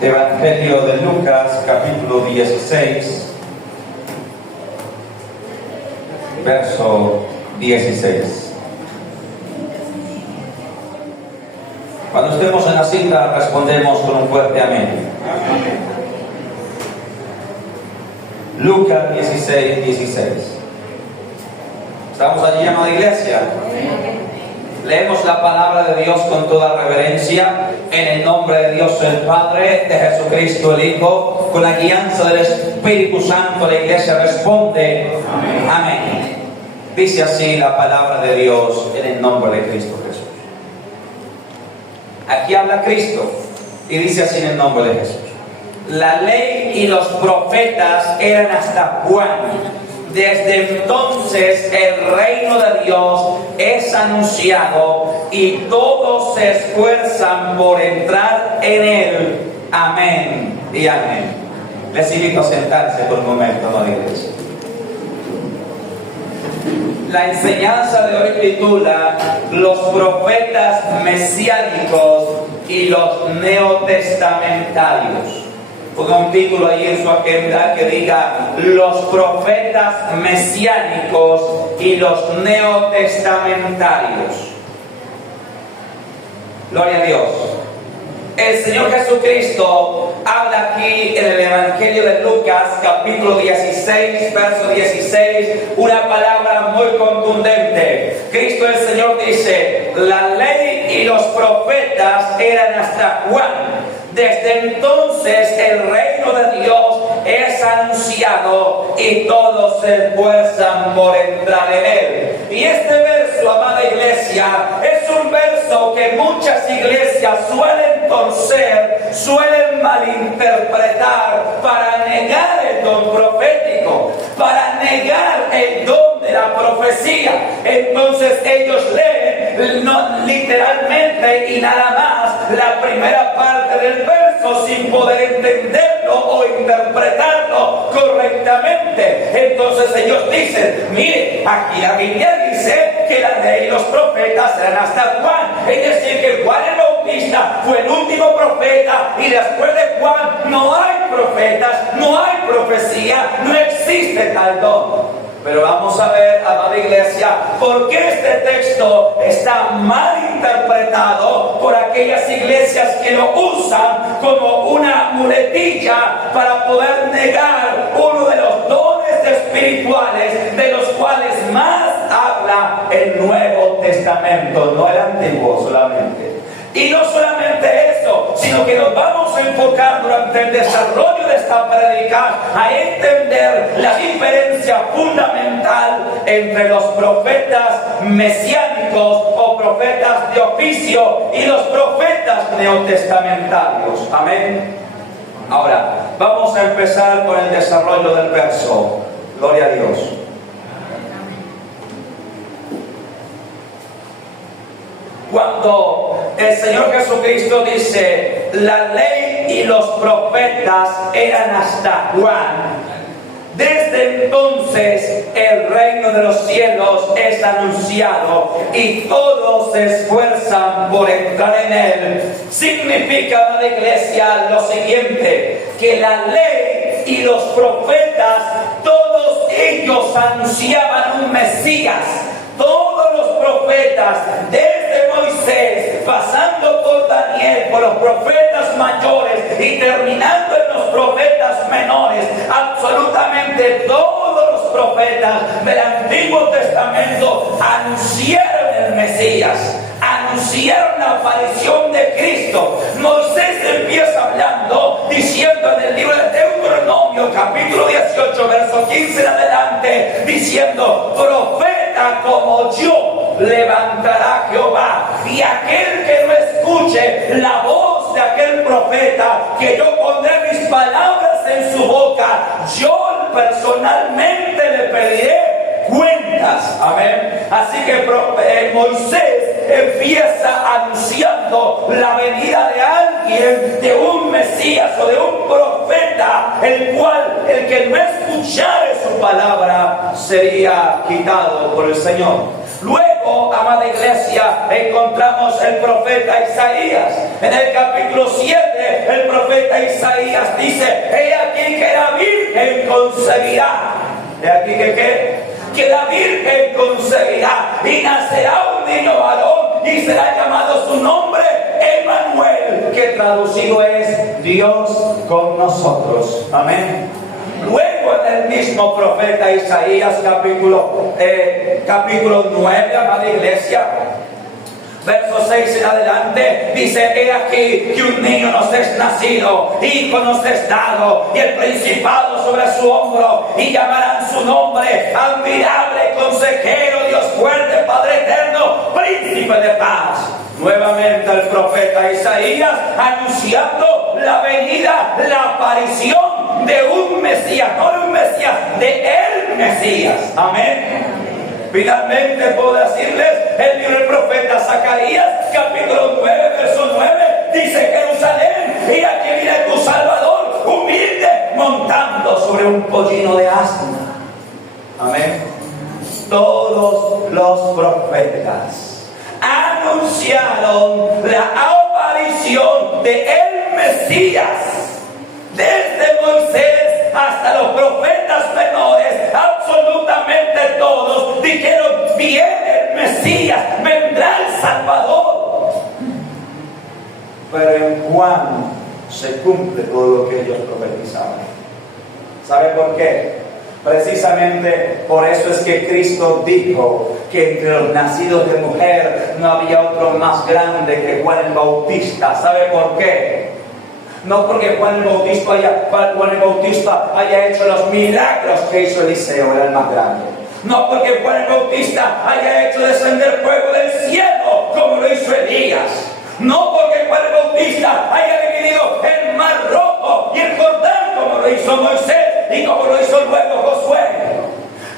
Evangelio de Lucas, capítulo 16, verso 16. Cuando estemos en la cita, respondemos con un fuerte amén. Lucas 16, 16. ¿Estamos allí, amada iglesia? Leemos la palabra de Dios con toda reverencia, en el nombre de Dios el Padre, de Jesucristo el Hijo, con la guianza del Espíritu Santo. La iglesia responde, amén. Amén. Dice así la palabra de Dios en el nombre de Cristo Jesús. Aquí habla Cristo y dice así en el nombre de Jesús. La ley y los profetas eran hasta Juan. Desde entonces el reino de Dios es anunciado y todos se esfuerzan por entrar en él. Amén y amén. Les invito a sentarse por un momento, no iglesia. La enseñanza de hoy titula Los profetas mesiánicos y los neotestamentarios. Ponga un título ahí en su agenda que diga Los profetas mesiánicos y los neotestamentarios. Gloria a Dios. El Señor Jesucristo habla aquí en el Evangelio de Lucas, capítulo 16, verso 16, una palabra muy contundente. Cristo el Señor dice, la ley y los profetas eran hasta Juan. Desde entonces el reino de Dios es anunciado y todos se esfuerzan por entrar en él. Y este verso, amada iglesia, es un verso que muchas iglesias suelen torcer, suelen malinterpretar para negar el don profético, para negar el don de la profecía. Entonces ellos leen literalmente y nada más la primera parte del verso sin poder entenderlo o interpretarlo correctamente. Entonces ellos dicen, mire, aquí la Biblia dice que la ley y los profetas eran hasta Juan, es decir que Juan el Bautista fue el último profeta y después de Juan no hay profetas, no hay profecía, no existe tal don. Pero vamos a ver, amada iglesia, por qué este texto está mal interpretado por aquellas iglesias que lo usan como una muletilla para poder negar uno de los dones espirituales de los cuales más habla el Nuevo Testamento, no el Antiguo solamente. Y no solamente eso, sino que nos vamos a enfocar durante el desarrollo de esta prédica a entender la diferencia fundamental entre los profetas mesiánicos o profetas de oficio y los profetas neotestamentarios. Amén. Ahora, vamos a empezar con el desarrollo del verso. Gloria a Dios. Cuando el Señor Jesucristo dice, la ley y los profetas eran hasta Juan, desde entonces el reino de los cielos es anunciado y todos se esfuerzan por entrar en él. Significa, la iglesia, lo siguiente, que la ley y los profetas, todos ellos anunciaban un Mesías. Todos los profetas, desde Moisés, pasando por Daniel, por los profetas mayores y terminando en los profetas menores, absolutamente todos los profetas del Antiguo Testamento anunciaron el Mesías, anunciaron la aparición de Cristo. Moisés empieza hablando, diciendo en el libro de Deuteronomio, capítulo 18, verso 15 en adelante, diciendo, profeta como yo levantará Jehová, y aquel que no escuche la voz de aquel profeta, que yo pondré mis palabras en su boca, yo personalmente le pediré cuentas. Amén. Así que Moisés empieza anunciando la venida de alguien, de un Mesías o de un profeta, el cual, el que no escuchare su palabra, sería quitado por el Señor. Luego, amada iglesia, encontramos el profeta Isaías. En el capítulo 7, el profeta Isaías Virgen concebirá. ¿De aquí que la Virgen concebirá y nacerá un niño varón y será llamado su nombre Emmanuel, que traducido es Dios con nosotros. Amén. Luego en el mismo profeta Isaías capítulo 9, amada iglesia, verso 6 en adelante, dice: he aquí que un niño nos es nacido, hijo nos es dado, y el principado sobre su hombro, y llamarán su nombre Admirable, Consejero, Dios fuerte, Padre eterno, Príncipe de paz. Nuevamente el profeta Isaías anunciando la venida, la aparición de un Mesías, no de un Mesías, de el Mesías. Amén. Finalmente puedo decirles, el libro del profeta Zacarías, capítulo 9, verso 9, dice: Jerusalén, y aquí viene tu Salvador, humilde, montando sobre un pollino de asna. Amén. Todos los profetas anunciaron la aparición de el Mesías. Desde Moisés hasta los profetas menores, absolutamente todos dijeron: viene el Mesías, vendrá el Salvador. Pero en Juan se cumple todo lo que ellos profetizaban. ¿Sabe por qué? Precisamente por eso es que Cristo dijo que entre los nacidos de mujer no había otro más grande que Juan el Bautista. ¿Sabe por qué? No porque Juan el Bautista haya hecho los milagros que hizo Eliseo, era el más grande. No porque Juan el Bautista haya hecho descender fuego del cielo como lo hizo Elías. No porque Juan el Bautista haya dividido el mar rojo y el Jordán como lo hizo Moisés y como lo hizo luego Josué.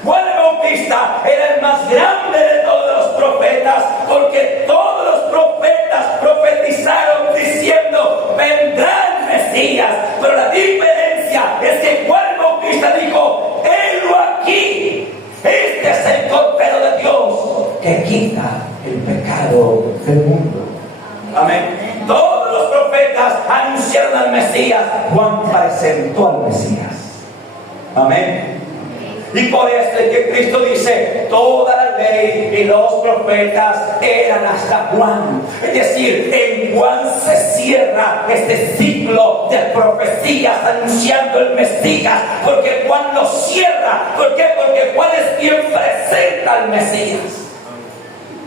Juan el Bautista era el más grande de todos los profetas, porque todos los profetas profetizaron diciendo: vendrá el Mesías. Pero la diferencia es que Juan el Bautista dijo: helo aquí, este es el Cordero de Dios que quita el pecado del mundo. Amén. Todos los profetas anunciaron al Mesías. Juan presentó al Mesías. Amén. Y por eso es que Cristo dice: toda la ley y los profetas eran hasta Juan. Es decir, en Juan se cierra este ciclo de profecías anunciando el Mesías, porque Juan lo cierra. ¿Por qué? Porque Juan es quien presenta al Mesías.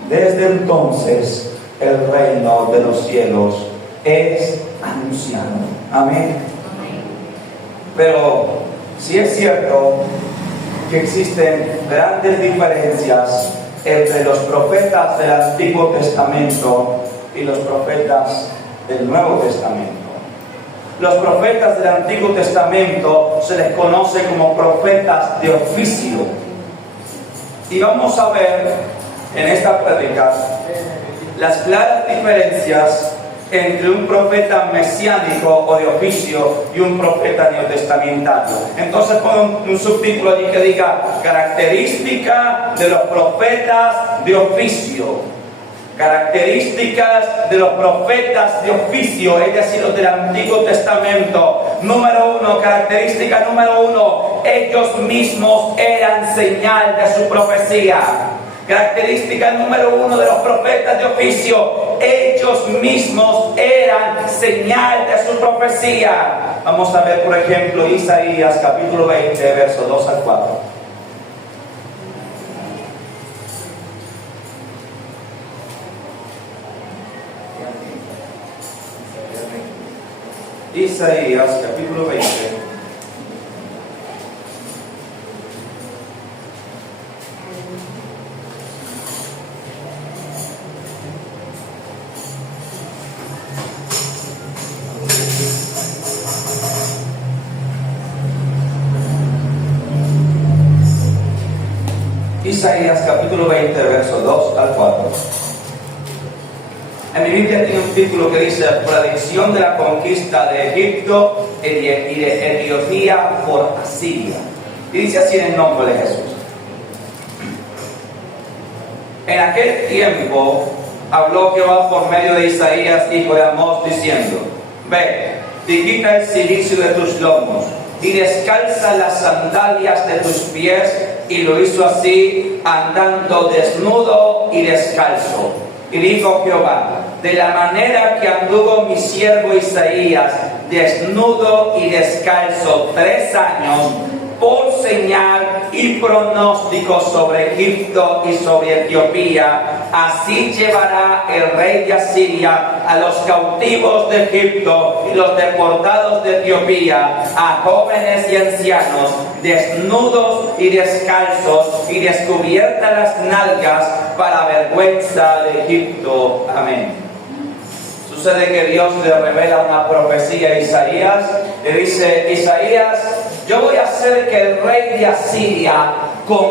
Desde entonces el reino de los cielos es anunciado. Amén. Pero si es cierto que existen grandes diferencias entre los profetas del Antiguo Testamento y los profetas del Nuevo Testamento. Los profetas del Antiguo Testamento se les conoce como profetas de oficio. Y vamos a ver en esta prédica las claras diferencias entre un profeta mesiánico o de oficio y un profeta neotestamentario. Entonces pongo un subtítulo allí que diga: características de los profetas de oficio. Características de los profetas de oficio, es decir, los del Antiguo Testamento. Número 1, característica número 1, ellos mismos eran señal de su profecía. Característica número 1 de los profetas de oficio: ellos mismos eran señal de su profecía. Vamos a ver, por ejemplo, Isaías capítulo 20, versos 2 al 4. Isaías capítulo 20. Isaías capítulo 20, versos 2 al 4. En mi Biblia tiene un título que dice: predicción de la conquista de Egipto y de Etiopía por Asiria. Y dice así en el nombre de Jesús: en aquel tiempo habló Jehová por medio de Isaías, hijo de Amós, diciendo: ve, y quita el cilicio de tus lomos, y descalza las sandalias de tus pies. Y lo hizo así, andando desnudo y descalzo. Y dijo Jehová: de la manera que anduvo mi siervo Isaías, desnudo y descalzo 3 años, por señal y pronóstico sobre Egipto y sobre Etiopía, así llevará el rey de Asiria a los cautivos de Egipto y los deportados de Etiopía, a jóvenes y ancianos, desnudos y descalzos, y descubiertas las nalgas, para vergüenza de Egipto. Amén. Sucede que Dios le revela una profecía a Isaías. Le dice: Isaías, yo voy a hacer que el rey de Asiria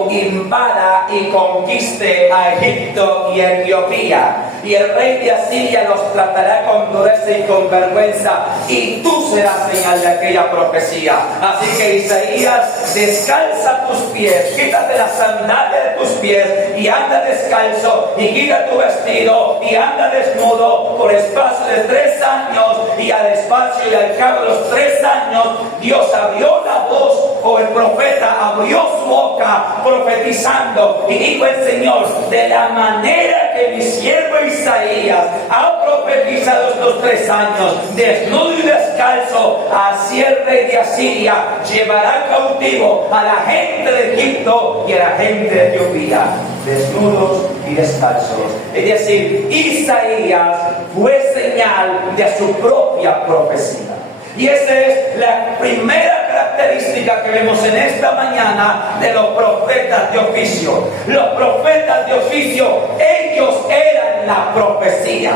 invada y conquiste a Egipto y Etiopía. Y el rey de Asiria los tratará con dureza y con vergüenza, y tú serás señal de aquella profecía. Así que Isaías, descalza tus pies, quítate la sandalia de tus pies y anda descalzo, y quita tu vestido y anda desnudo por espacio de 3 años. Y al espacio y al cabo de los 3 años, Dios abrió la voz, o el profeta abrió su boca profetizando, y dijo el Señor: de la manera que mi siervo Isaías ha profetizado estos 3 años, desnudo y descalzo, así el rey de Asiria llevará cautivo a la gente de Egipto y a la gente de Etiopía, desnudos y descalzos. Es decir, Isaías fue señal de su propia profecía. Y esa es la primera característica que vemos en esta mañana de los profetas de oficio. Los profetas de oficio, ellos eran la profecía.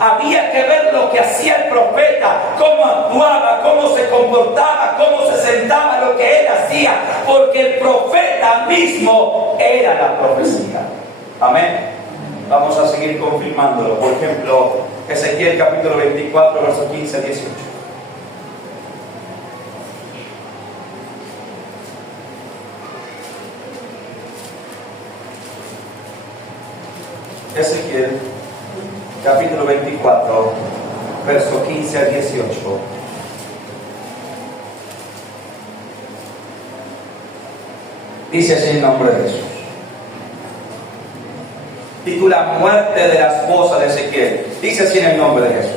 Había que ver lo que hacía el profeta, cómo actuaba, cómo se comportaba, cómo se sentaba, lo que él hacía, porque el profeta mismo era la profecía. Amén. Vamos a seguir confirmándolo. Por ejemplo, Ezequiel capítulo 24, versos 15 a 18. Ezequiel capítulo 24, verso 15 al 18. Dice así en nombre de Jesús. Titula: muerte de la esposa de Ezequiel. Dice así en el nombre de Jesús.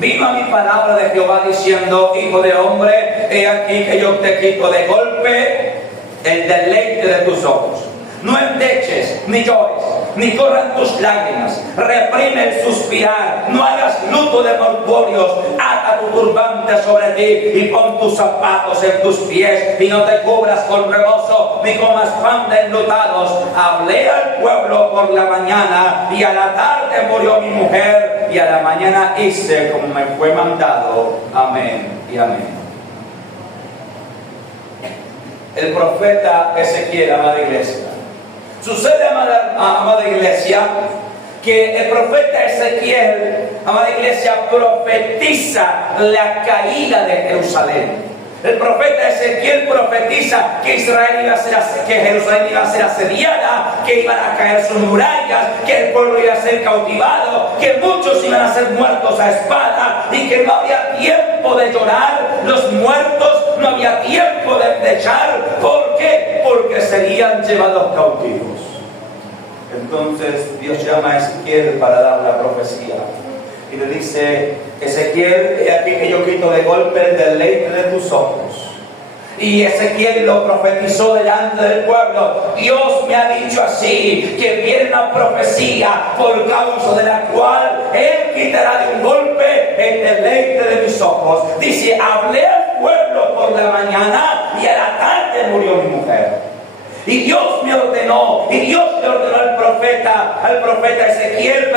Vino a mi palabra de Jehová diciendo: hijo de hombre, he aquí que yo te quito de golpe el deleite de tus ojos. No endeches, ni llores, ni corran tus lágrimas. Reprime el suspirar, no hagas luto de mortuorios. Ata tu turbante sobre ti y pon tus zapatos en tus pies, y no te cubras con rebozo, ni comas pan de enlutados. Hablé al pueblo por la mañana, y a la tarde murió mi mujer, y a la mañana hice como me fue mandado. Amén y amén. El profeta Ezequiel, amada iglesia. Sucede, amada iglesia, que el profeta Ezequiel, amada iglesia, profetiza la caída de Jerusalén. El profeta Ezequiel profetiza que Jerusalén iba a ser asediada, que iban a caer sus murallas, que el pueblo iba a ser cautivado, que muchos iban a ser muertos a espada, y que no había tiempo de llorar los muertos, no había tiempo de echar. ¿Por qué? Porque serían llevados cautivos. Entonces Dios llama a Ezequiel para dar la profecía. Y le dice: Ezequiel, he aquí que yo quito de golpe el deleite de tus ojos. Y Ezequiel lo profetizó delante del pueblo: Dios me ha dicho así, que viene una profecía por causa de la cual Él quitará de un golpe el deleite de mis ojos. Dice: hablé al pueblo por la mañana, y a la tarde murió mi mujer. Y Dios me ordenó, y Dios le ordenó al profeta Ezequiel,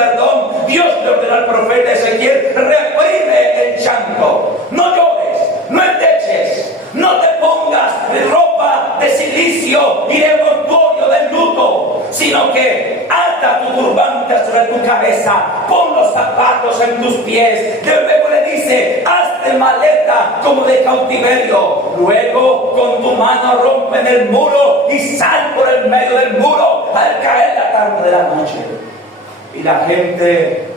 Dios le ordenó al profeta Ezequiel: reprime el llanto, no llores, no endeches, no te pongas ropa de silicio y de mortuorio, de luto, sino que ata tu turbante sobre tu cabeza, pon los zapatos en tus pies. De luego le dice: hazte maleta como de cautiverio, luego con tu mano rompe en el muro y sal por el medio del muro al caer la tarde de la noche. Y la gente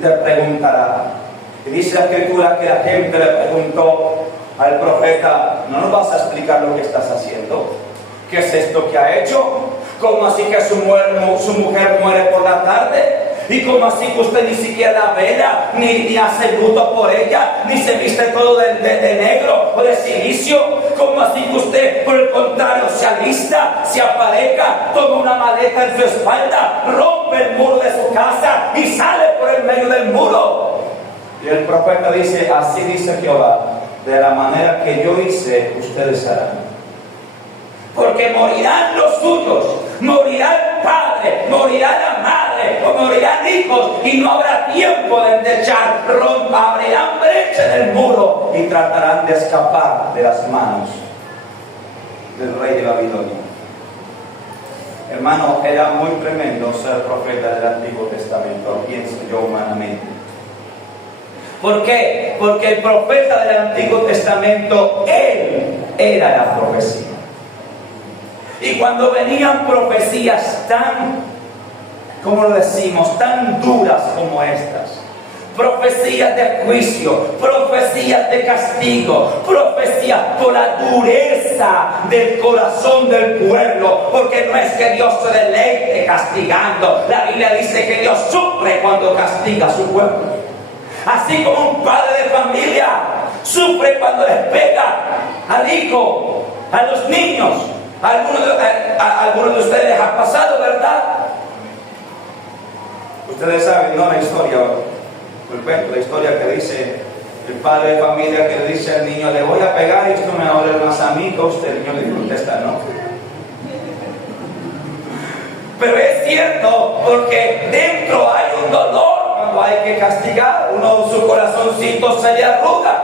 te preguntará. Y dice la escritura que la gente le preguntó: al profeta: no nos vas a explicar lo que estás haciendo. ¿Qué es esto que ha hecho? ¿Cómo así que su mujer muere por la tarde? ¿Y cómo así que usted ni siquiera la vela, ni hace luto por ella, ni se viste todo de negro o de silicio? ¿Cómo así que usted, por el contrario, se alista, se apareja, toma una maleta en su espalda, rompe el muro de su casa y sale por el medio del muro? Y el profeta dice: así dice Jehová, de la manera que yo hice, ustedes harán. Porque morirán los suyos, morirá el padre, morirá la madre, o morirán hijos, y no habrá tiempo de endechar. Abrirán brecha en el muro y tratarán de escapar de las manos del rey de Babilonia. Hermano, era muy tremendo ser profeta del Antiguo Testamento, pienso yo humanamente. ¿Por qué? Porque el profeta del Antiguo Testamento, él era la profecía. Y cuando venían profecías tan, ¿cómo lo decimos?, tan duras como estas, profecías de juicio, profecías de castigo, profecías por la dureza del corazón del pueblo, porque no es que Dios se deleite castigando. La Biblia dice que Dios sufre cuando castiga a su pueblo. Así como un padre de familia sufre cuando les pega al hijo, a los niños. Algunos de ustedes les ha pasado, ¿verdad? Ustedes saben, ¿no?, la historia, la historia que dice el padre de familia, que le dice al niño: le voy a pegar y esto me va a doler más a mí que a usted. El niño le contesta: no. Pero es cierto, porque dentro hay un dolor cuando hay que castigar. Uno, su corazoncito se le arruga.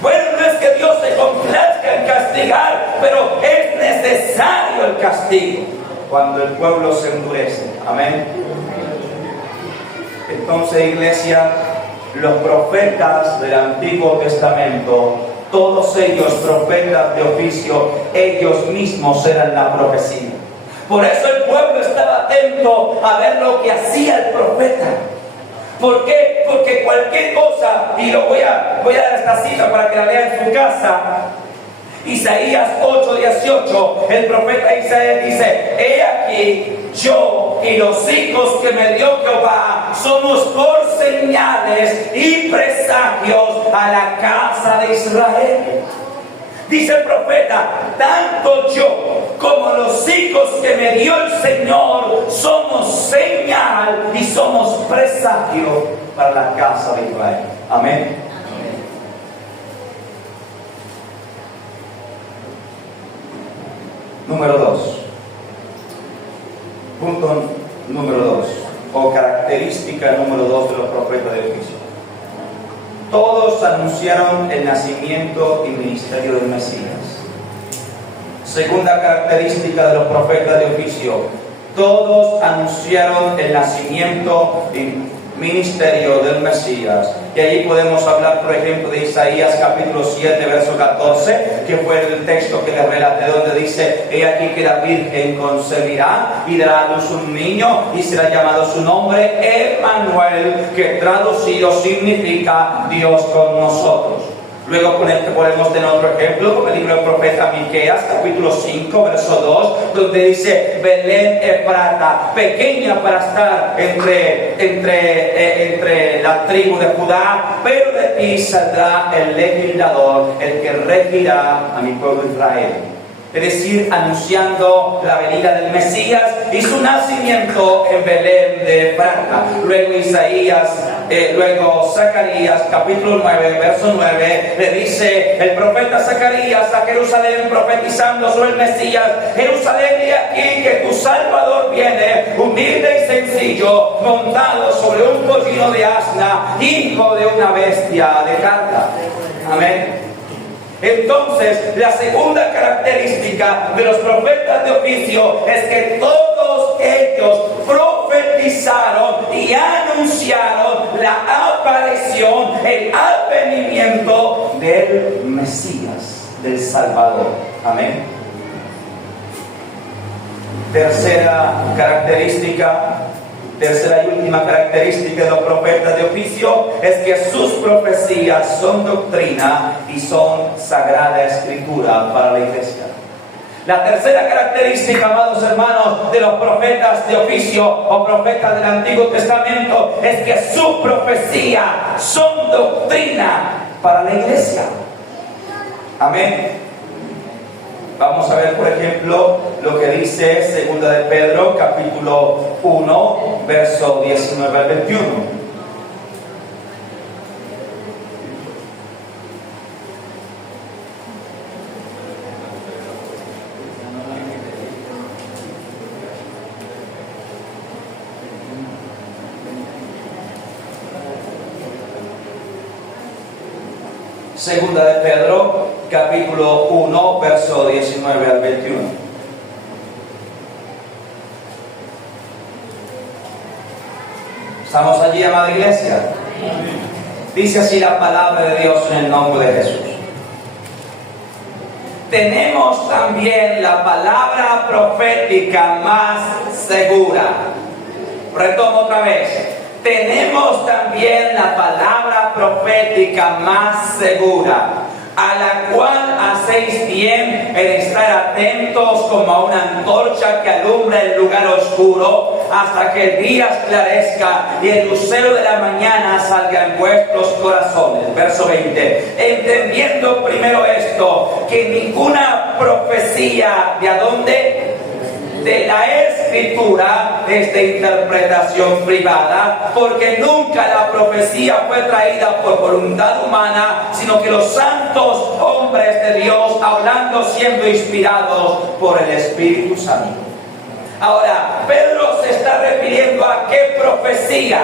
Bueno, no es que Dios se complazca en castigar, pero es necesario el castigo cuando el pueblo se endurece. Amén. Entonces, iglesia, los profetas del Antiguo Testamento, todos ellos profetas de oficio, ellos mismos eran la profecía. Por eso el pueblo estaba atento a ver lo que hacía el profeta. ¿Por qué? Porque cualquier cosa, y lo voy a dar esta cita para que la vean en su casa. Isaías 8:18, el profeta Isaías dice: he aquí, yo y los hijos que me dio Jehová somos por señales y presagios a la casa de Israel. Dice el profeta: tanto yo como los hijos que me dio el Señor somos señal y somos presagio para la casa de Israel. Amén. Número 2. Punto número 2, o característica número 2 de los profetas de oficio. Todos anunciaron el nacimiento y ministerio del Mesías. Segunda característica de los profetas de oficio: todos anunciaron el nacimiento y ministerio del Mesías. Y allí podemos hablar, por ejemplo, de Isaías capítulo 7, verso 14, que fue el texto que les relaté, donde dice: he aquí que la Virgen concebirá y dará a luz un niño y será llamado su nombre Emmanuel, que traducido significa Dios con nosotros. Luego podemos tener otro ejemplo, el libro del profeta Miqueas, capítulo 5, verso 2, donde dice: Belén Efrata, pequeña para estar entre la tribu de Judá, pero de ti saldrá el legislador, el que regirá a mi pueblo Israel. Es decir, anunciando la venida del Mesías y su nacimiento en Belén de Efrata. Luego Zacarías, capítulo 9, verso 9, le dice el profeta Zacarías a Jerusalén, profetizando sobre el Mesías: Jerusalén, he aquí que tu Salvador viene, humilde y sencillo, montado sobre un pollino de asna, hijo de una bestia de carga. Amén. Entonces, la segunda característica de los profetas de oficio es que todos ellos profetizaron y anunciaron la aparición, el advenimiento del Mesías, del Salvador. Amén. Tercera característica: Tercera y última característica de los profetas de oficio es que sus profecías son doctrina y son sagrada escritura para la iglesia. La tercera característica, amados hermanos, de los profetas de oficio o profetas del Antiguo Testamento es que sus profecías son doctrina para la iglesia. Amén. Vamos a ver, por ejemplo, lo que dice 2 de Pedro, capítulo 1, verso 19 al 21. Segunda de Pedro, capítulo 1, verso 19 al 21. ¿Estamos allí, amada iglesia? Dice así la palabra de Dios en el nombre de Jesús. Tenemos también la palabra profética más segura. Retomo otra vez. Tenemos también la palabra profética más segura, a la cual hacéis bien en estar atentos como a una antorcha que alumbra el lugar oscuro, hasta que el día esclarezca y el lucero de la mañana salga en vuestros corazones. Verso 20. Entendiendo primero esto, que ninguna profecía, ¿de a dónde? De la Escritura es de interpretación privada, porque nunca la profecía fue traída por voluntad humana, sino que los santos hombres de Dios, hablando siendo inspirados por el Espíritu Santo. Ahora, Pedro se está refiriendo a qué profecía.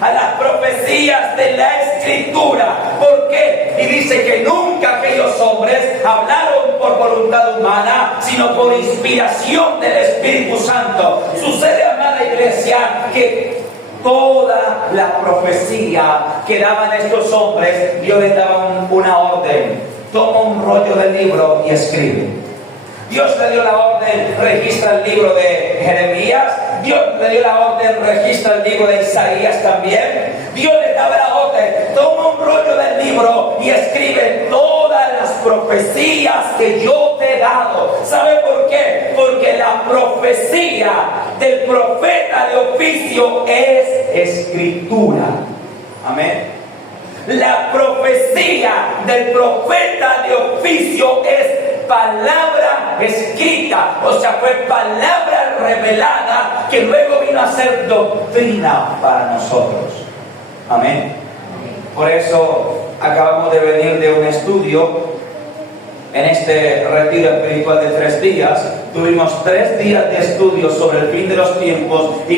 A las profecías de la Escritura. ¿Por qué? Y dice que nunca aquellos hombres hablaron por voluntad humana, sino por inspiración del Espíritu Santo. Sucede, amada iglesia, que toda la profecía que daban estos hombres, Dios les daba una orden. Toma un rollo del libro y escribe. Dios le dio la orden, registra el libro de Jeremías. Dios le dio la orden, registra el libro de Isaías también. Dios le daba la orden, toma un rollo del libro y escribe todas las profecías que yo te he dado. ¿Sabe por qué? Porque la profecía del profeta de oficio es escritura. Amén. La profecía del profeta de oficio es palabra escrita, o sea, fue palabra revelada que luego vino a ser doctrina para nosotros. Amén. Por eso acabamos de venir de un estudio. En este retiro espiritual de 3 días, tuvimos 3 días de estudio sobre el fin de los tiempos y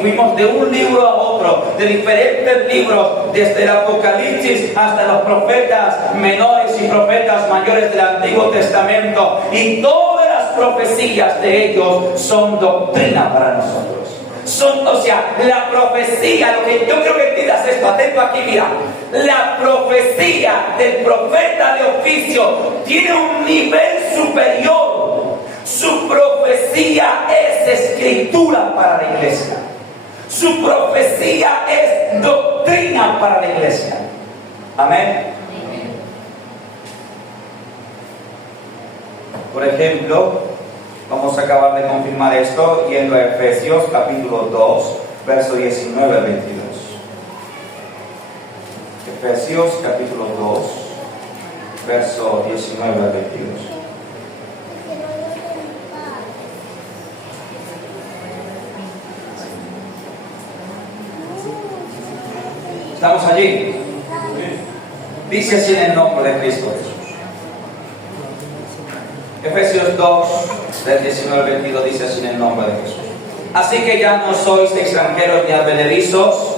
fuimos de un libro a otro, de diferentes libros, desde el Apocalipsis hasta los profetas menores y profetas mayores del Antiguo Testamento, y todas las profecías de ellos son doctrina para nosotros. O sea, la profecía, lo que yo quiero que entiendas esto, atento aquí, mira. La profecía del profeta de oficio tiene un nivel superior. Su profecía es escritura para la iglesia. Su profecía es doctrina para la iglesia. Amén. Por ejemplo, vamos a acabar de confirmar esto yendo a Efesios capítulo 2, verso 19 al 22. Efesios capítulo 2, verso 19 al 22. ¿Estamos allí? Dice así en el nombre de Cristo Jesús. Efesios 2, del 19 al 22 dice así en el nombre de Jesús. Así que ya no sois extranjeros ni advenedizos,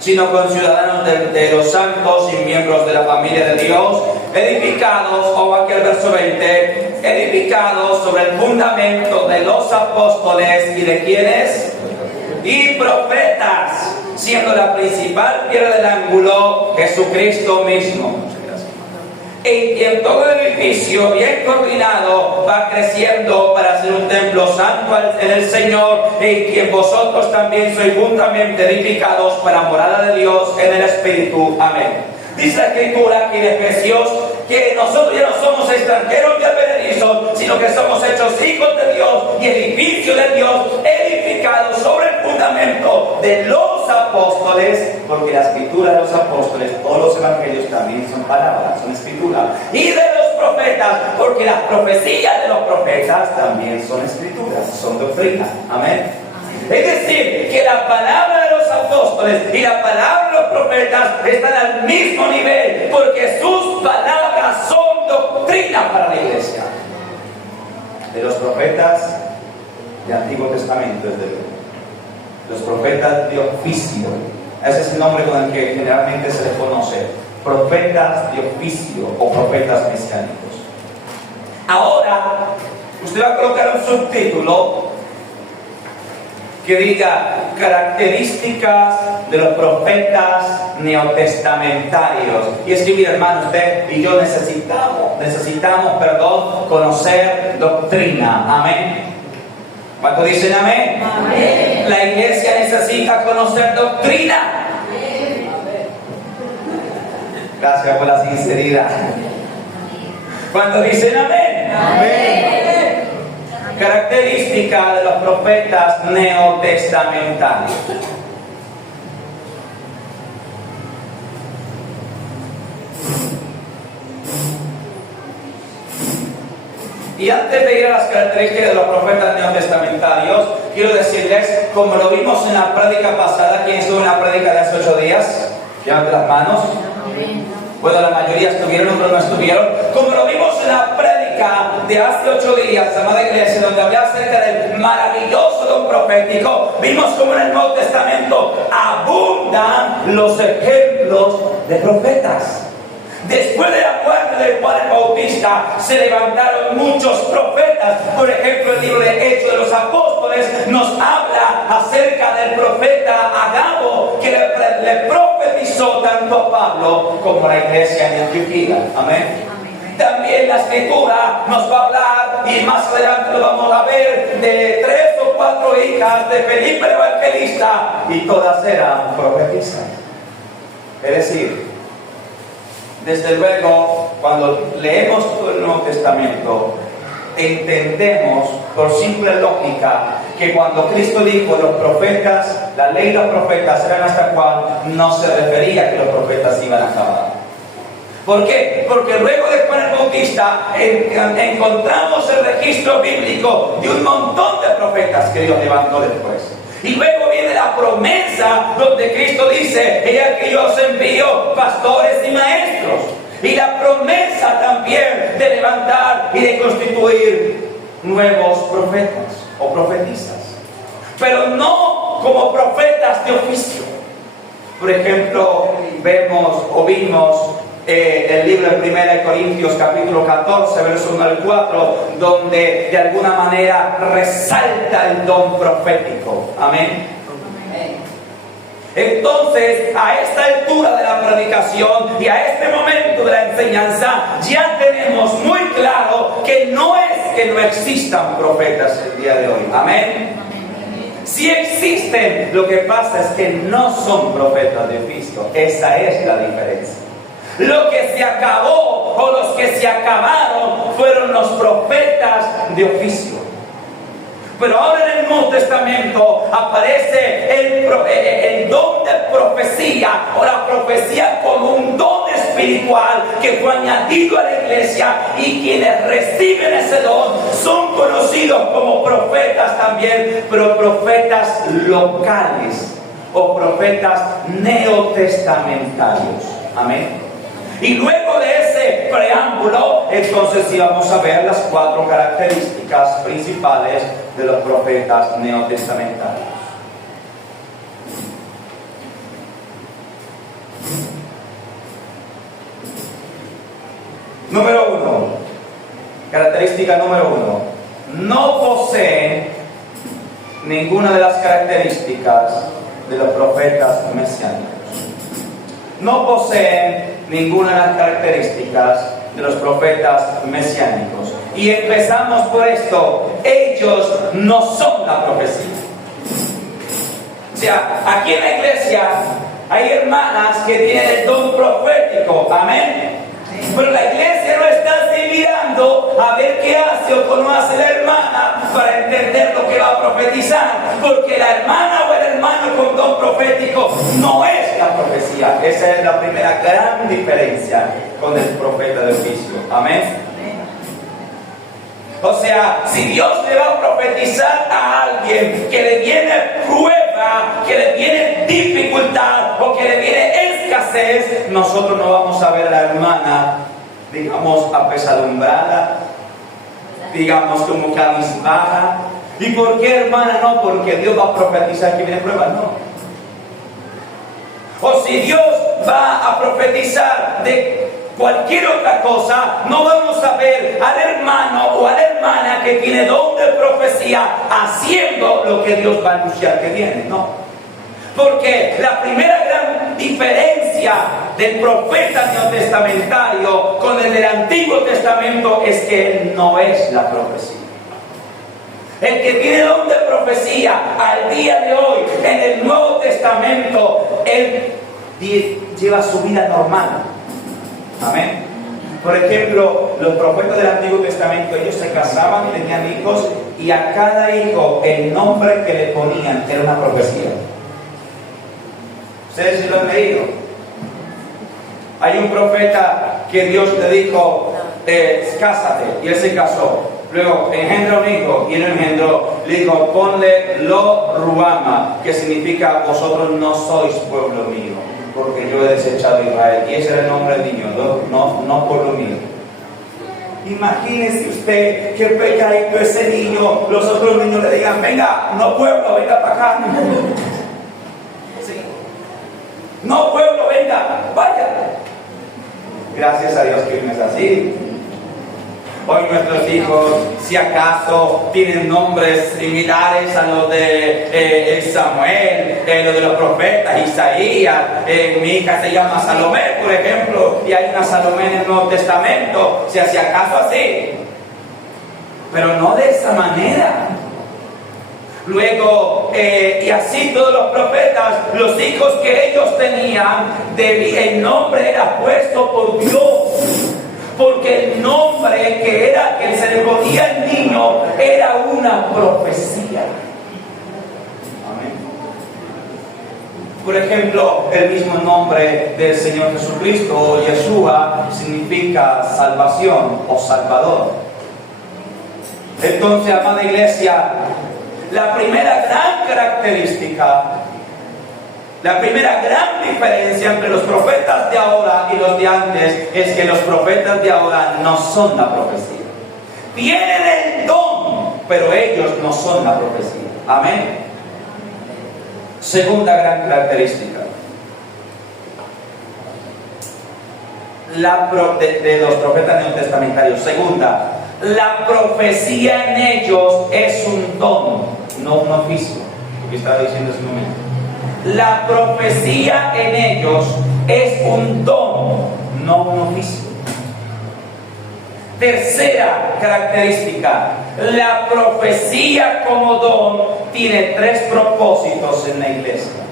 sino conciudadanos de los santos y miembros de la familia de Dios, edificados, o aquí el verso 20, edificados sobre el fundamento de los apóstoles y de quienes y profetas, siendo la principal piedra del ángulo Jesucristo mismo. en quien todo el edificio bien coordinado va creciendo para ser un templo santo en el Señor, en quien vosotros también sois juntamente edificados para morada de Dios en el Espíritu. Amén. Dice la Escritura aquí en Efesios que nosotros ya no somos extranjeros y advenedizos, sino que somos hechos hijos de Dios y edificio de Dios, edificados sobre el fundamento de los apóstoles, porque la escritura de los apóstoles, todos los evangelios también son palabras, son escritura, y de los profetas, porque las profecías de los profetas también son escrituras, son doctrina. Amén. Es decir, que la palabra de los apóstoles y la palabra de los profetas están al mismo nivel, porque sus palabras son doctrina para la iglesia. De los profetas del Antiguo Testamento, desde luego. Los profetas de oficio, ese es el nombre con el que generalmente se les conoce, profetas de oficio o profetas mesiánicos. Ahora, usted va a colocar un subtítulo que diga características de los profetas neotestamentarios. Y es que, mi hermano, usted y yo necesitamos, conocer doctrina. Amén. ¿Cuántos dicen amén? Amén. La iglesia necesita conocer doctrina. Amén. Gracias por la sinceridad. ¿Cuántos dicen amén? Amén. Característica de los profetas neotestamentarios. Y antes de ir a las características de los profetas neotestamentarios, quiero decirles, como lo vimos en la prédica pasada, ¿quién estuvo en la prédica de hace 8 días? Levante las manos. Bueno, la mayoría estuvieron, otros no estuvieron. Como lo vimos en la prédica de hace 8 días, amada iglesia, donde hablé acerca del maravilloso don profético, vimos como en el Nuevo Testamento abundan los ejemplos de profetas. Después de la muerte de Juan el Bautista, se levantaron muchos profetas. Por ejemplo, el libro de Hechos de los Apóstoles nos habla acerca del profeta Agabo, que le profetizó tanto a Pablo como a la iglesia en Antioquía. Amén. También la escritura nos va a hablar, y más adelante lo vamos a ver, de 3 o 4 hijas de Felipe el Evangelista, y todas eran profetizas. Es decir, desde luego, cuando leemos todo el Nuevo Testamento, entendemos por simple lógica que cuando Cristo dijo los profetas, la ley de los profetas eran hasta Juan, no se refería a que los profetas iban a acabar. ¿Por qué? Porque luego de Juan el Bautista encontramos el registro bíblico de un montón de profetas que Dios levantó después. Y luego viene la promesa donde Cristo dice, he aquí yo os envío pastores y maestros. Y la promesa también de levantar y de constituir nuevos profetas o profetisas. Pero no como profetas de oficio. Por ejemplo, vimos el libro de 1 Corintios capítulo 14, verso 1 al 4, donde de alguna manera resalta el don profético. Amén. Entonces, a esta altura de la predicación y a este momento de la enseñanza, ya tenemos muy claro que no es que no existan profetas el día de hoy. Amén. Si existen, lo que pasa es que no son profetas de oficio. Esa es la diferencia. Lo que se acabó o los que se acabaron fueron los profetas de oficio. Pero ahora en el Nuevo Testamento aparece el don de profecía o la profecía como un don espiritual que fue añadido a la iglesia, y quienes reciben ese don son conocidos como profetas también, pero profetas locales o profetas neotestamentarios. Amén. Y luego de ese preámbulo, entonces sí vamos a ver las 4 características principales de los profetas neotestamentarios. Número 1. Característica número 1. No poseen ninguna de las características de los profetas mesiánicos. No poseen ninguna de las características de los profetas mesiánicos. Y empezamos por esto: ellos no son la profecía. O sea, aquí en la iglesia hay hermanas que tienen el don profético, amén. Pero la iglesia no está mirando a ver qué hace o cómo hace la hermana para entender lo que va a profetizar, porque la hermana o el hermano con don profético no es la profecía. Esa es la primera gran diferencia con el profeta de oficio, amén. O sea, si Dios le va a profetizar a alguien que le viene prueba, que le viene dificultad o que le viene escasez, nosotros no vamos a ver a la hermana, digamos, apesadumbrada, digamos, como cabizbaja. ¿Y por qué, hermana? No, porque Dios va a profetizar que viene prueba, no. O si Dios va a profetizar de cualquier otra cosa, no vamos a ver al hermano o a la hermana que tiene don de profecía haciendo lo que Dios va a anunciar que viene, no. Porque la primera gran diferencia del profeta neotestamentario con el del Antiguo Testamento es que él no es la profecía. El que tiene don de profecía al día de hoy en el Nuevo Testamento, él lleva su vida normal. Amén. Por ejemplo, los profetas del Antiguo Testamento, ellos se casaban y tenían hijos, y a cada hijo el nombre que le ponían era una profecía. ¿Ustedes sí lo han leído? Hay un profeta que Dios le dijo, cásate, y él se casó. Luego engendra un hijo, y él engendró, le dijo, ponle Lo Ruama, que significa vosotros no sois pueblo mío, porque yo he desechado a Israel. Y ese era el nombre del niño, no pueblo mío. Imagínese usted que pecadito ese niño, los otros niños le digan, venga, no pueblo, venga para acá. Sí. No pueblo, venga, vaya. Gracias a Dios que no es así. Hoy nuestros hijos, si acaso, tienen nombres similares a los de Samuel, los de los profetas, Isaías. Mi hija se llama Salomé, por ejemplo, y hay una Salomé en el Nuevo Testamento, si acaso así. Pero no de esa manera. Luego, y así todos los profetas, los hijos que ellos tenían, el nombre era puesto por Dios. Porque el nombre que se le ponía al niño era una profecía. Amén. Por ejemplo, el mismo nombre del Señor Jesucristo, Yeshua, significa salvación o salvador. Entonces, amada iglesia, la primera gran característica, la primera gran diferencia entre los profetas de ahora y los de antes es que los profetas de ahora no son la profecía. Tienen el don, pero ellos no son la profecía. Amén. Segunda gran característica de los profetas neotestamentarios. Segunda, la profecía en ellos es un don, no un oficio. Lo que estaba diciendo hace un momento. La profecía en ellos es un don, no un oficio. Tercera característica, la profecía como don tiene tres propósitos en la iglesia.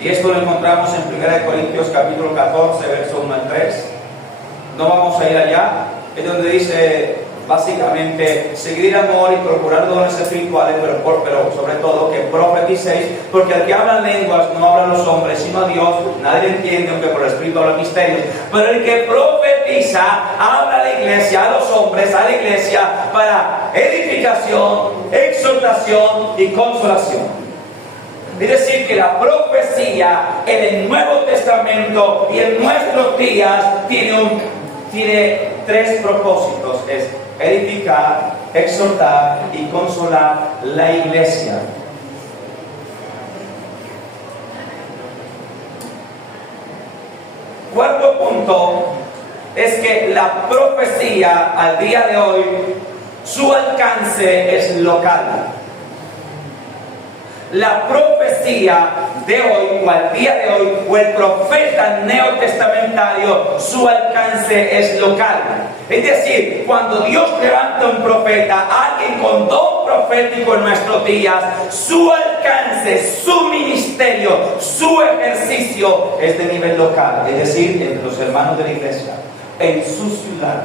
Y esto lo encontramos en 1 Corintios capítulo 14, verso 1 al 3. No vamos a ir allá, es donde dice básicamente seguir el amor y procurar dones espirituales, pero sobre todo que profeticéis, porque al que hablan lenguas no hablan los hombres sino a Dios, nadie entiende aunque por el Espíritu habla misterios, pero el que profetiza habla a la iglesia, a los hombres, a la iglesia para edificación, exhortación y consolación. Es decir, que la profecía en el Nuevo Testamento y en nuestros días tiene tres propósitos: es edificar, exhortar y consolar la iglesia. Cuarto punto es que la profecía al día de hoy, su alcance es local. la profecía de hoy o al día de hoy o el profeta neotestamentario, su alcance es local. Es decir, cuando Dios levanta un profeta, alguien con don profético en nuestros días, su alcance, su ministerio, su ejercicio es de nivel local, es decir, entre los hermanos de la iglesia, en su ciudad.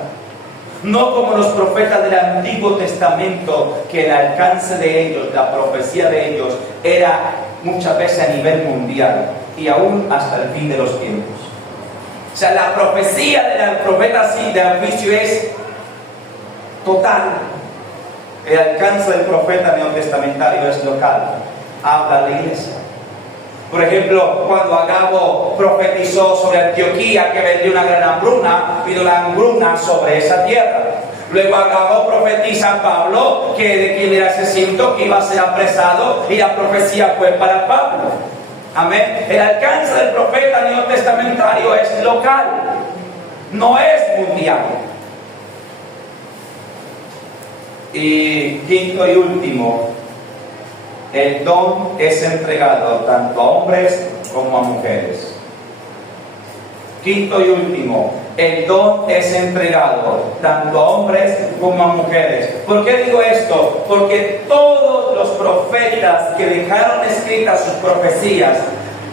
No como los profetas del Antiguo Testamento, que el alcance de ellos, la profecía de ellos, era muchas veces a nivel mundial y aún hasta el fin de los tiempos. O sea, la profecía del profeta de oficio es total. El alcance del profeta neotestamentario es local. Habla la iglesia. Por ejemplo, cuando Agabo profetizó sobre Antioquía que vendría una gran hambruna, vino la hambruna sobre esa tierra. Luego Agabo profetiza a Pablo que de quien era ese cinto que iba a ser apresado, y la profecía fue para Pablo. Amén. El alcance del profeta neotestamentario es local, no es mundial. Y quinto y último, el don es entregado tanto a hombres como a mujeres. Quinto y último, el don es entregado tanto a hombres como a mujeres. ¿Por qué digo esto? Porque todos los profetas que dejaron escritas sus profecías,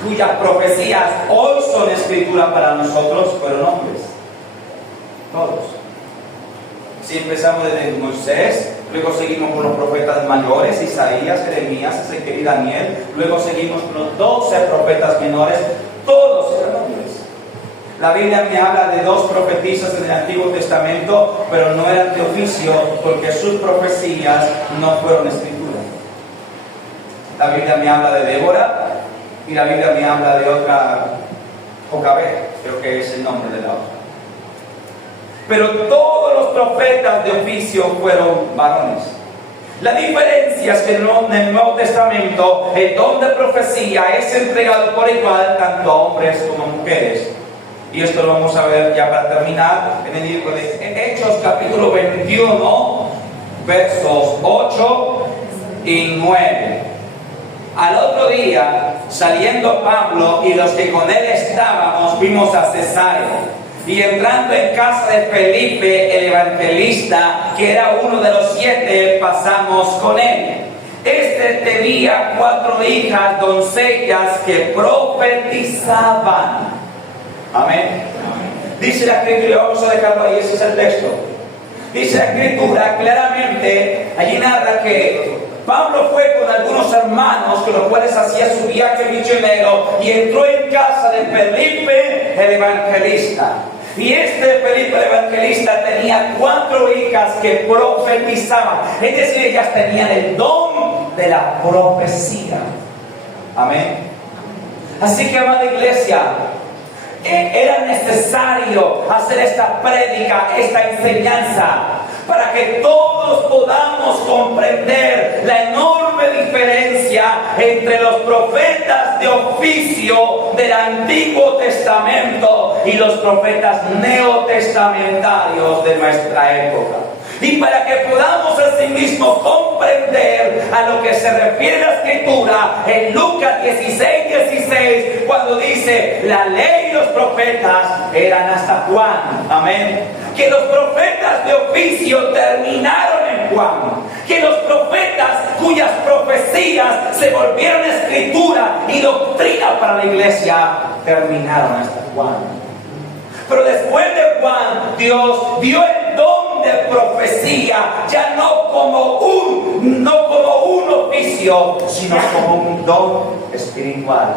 cuyas profecías hoy son escritura para nosotros, fueron hombres. Todos. Si empezamos desde Moisés, luego seguimos con los profetas mayores, Isaías, Jeremías, Ezequiel y Daniel, luego seguimos con los 12 profetas menores, todos eran hombres. La Biblia me habla de 2 profetisas en el Antiguo Testamento, pero no eran de oficio porque sus profecías no fueron escritura. La Biblia me habla de Débora y la Biblia me habla de otra, Jocabed, creo que es el nombre de la otra. Pero todos los profetas de oficio fueron varones. La diferencia es que en el Nuevo Testamento el don de profecía es entregado por igual tanto a hombres como a mujeres. Y esto lo vamos a ver ya para terminar en el libro de Hechos capítulo 21, versos 8 y 9. Al otro día, saliendo Pablo y los que con él estábamos, fuimos a Cesarea. Y entrando en casa de Felipe, el evangelista, que era uno de los 7, pasamos con él. Este tenía 4 hijas, doncellas, que profetizaban. Amén. Dice la Escritura, vamos a dejarlo ahí, ese es el texto. Dice la Escritura claramente, allí narra que Pablo fue con algunos hermanos con los cuales hacía su viaje misionero y entró en casa de Felipe el evangelista. Y este Felipe el evangelista tenía 4 hijas que profetizaban, es decir, ellas tenían el don de la profecía. Amén. Así que, amada iglesia, era necesario hacer esta prédica, esta enseñanza, para que todos podamos comprender la enorme diferencia entre los profetas de oficio del Antiguo Testamento y los profetas neotestamentarios de nuestra época. Y para que podamos asimismo comprender a lo que se refiere la Escritura en Lucas 16:16, cuando dice: la ley y los profetas eran hasta Juan. Amén. Que los profetas de oficio terminaron en Juan. Que los profetas cuyas profecías se volvieron escritura y doctrina para la iglesia terminaron hasta Juan. Pero después de Juan, Dios dio el don de profecía, ya no como un oficio, sino como un don espiritual.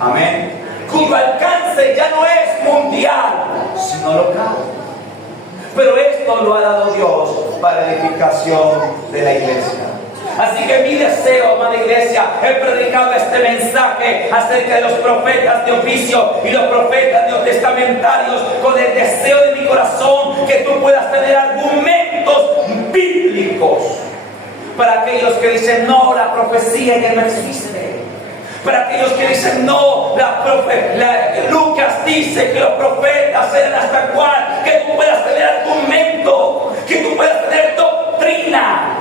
Amén. Cuyo alcance ya no es mundial, sino local. Pero esto lo ha dado Dios para edificación de la iglesia. Así que mi deseo, amada iglesia, he predicado este mensaje acerca de los profetas de oficio y los profetas neotestamentarios con el deseo de mi corazón que tú puedas tener argumentos bíblicos para aquellos que dicen: no, la profecía ya no existe. Para aquellos que dicen: no, Lucas dice que los profetas eran hasta cuál, que tú puedas tener argumento, que tú puedas tener doctrina.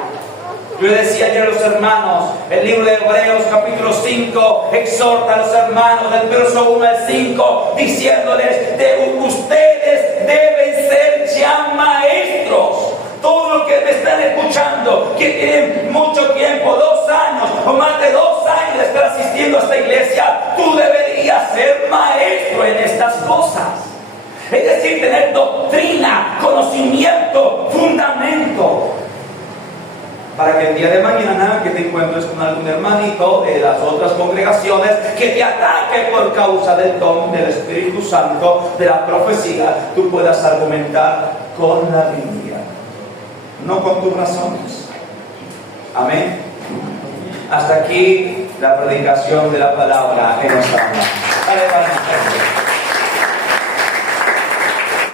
Yo le decía ayer a los hermanos, el libro de Hebreos capítulo 5 exhorta a los hermanos del verso 1 al 5 diciéndoles de ustedes deben ser ya maestros. Todos los que me están escuchando, que tienen mucho tiempo, 2 años o más de 2 años de estar asistiendo a esta iglesia, tú deberías ser maestro en estas cosas. Es decir, tener doctrina, conocimiento, fundamento. Para que el día de mañana que te encuentres con algún hermanito de las otras congregaciones que te ataque por causa del don del Espíritu Santo, de la profecía, tú puedas argumentar con la Biblia, no con tus razones. Amén. Hasta aquí la predicación de la palabra en esta mañana. Dale para nosotros.